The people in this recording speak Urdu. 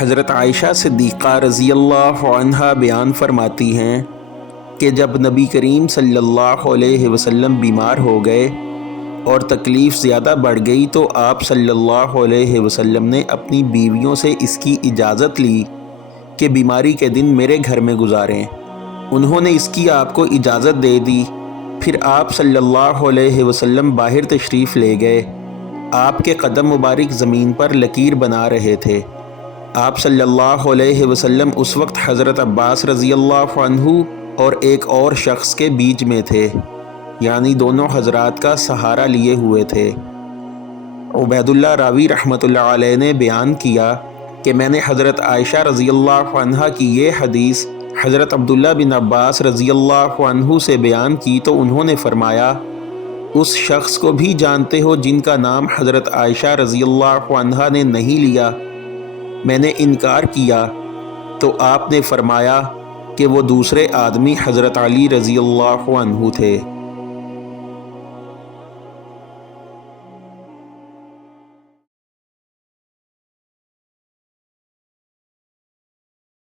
حضرت عائشہ صدیقہ رضی اللہ عنہا بیان فرماتی ہیں کہ جب نبی کریم صلی اللہ علیہ وسلم بیمار ہو گئے اور تکلیف زیادہ بڑھ گئی تو آپ صلی اللہ علیہ وسلم نے اپنی بیویوں سے اس کی اجازت لی کہ بیماری کے دن میرے گھر میں گزاریں۔ انہوں نے اس کی آپ کو اجازت دے دی۔ پھر آپ صلی اللہ علیہ وسلم باہر تشریف لے گئے۔ آپ کے قدم مبارک زمین پر لکیر بنا رہے تھے۔ آپ صلی اللہ علیہ وسلم اس وقت حضرت عباس رضی اللہ عنہ اور ایک اور شخص کے بیچ میں تھے، یعنی دونوں حضرات کا سہارا لیے ہوئے تھے۔ عبید اللہ راوی رحمۃ اللہ علیہ نے بیان کیا کہ میں نے حضرت عائشہ رضی اللہ عنہا کی یہ حدیث حضرت عبداللہ بن عباس رضی اللہ عنہ سے بیان کی تو انہوں نے فرمایا، اس شخص کو بھی جانتے ہو جن کا نام حضرت عائشہ رضی اللہ عنہا نے نہیں لیا؟ میں نے انکار کیا تو آپ نے فرمایا کہ وہ دوسرے آدمی حضرت علی رضی اللہ عنہ تھے۔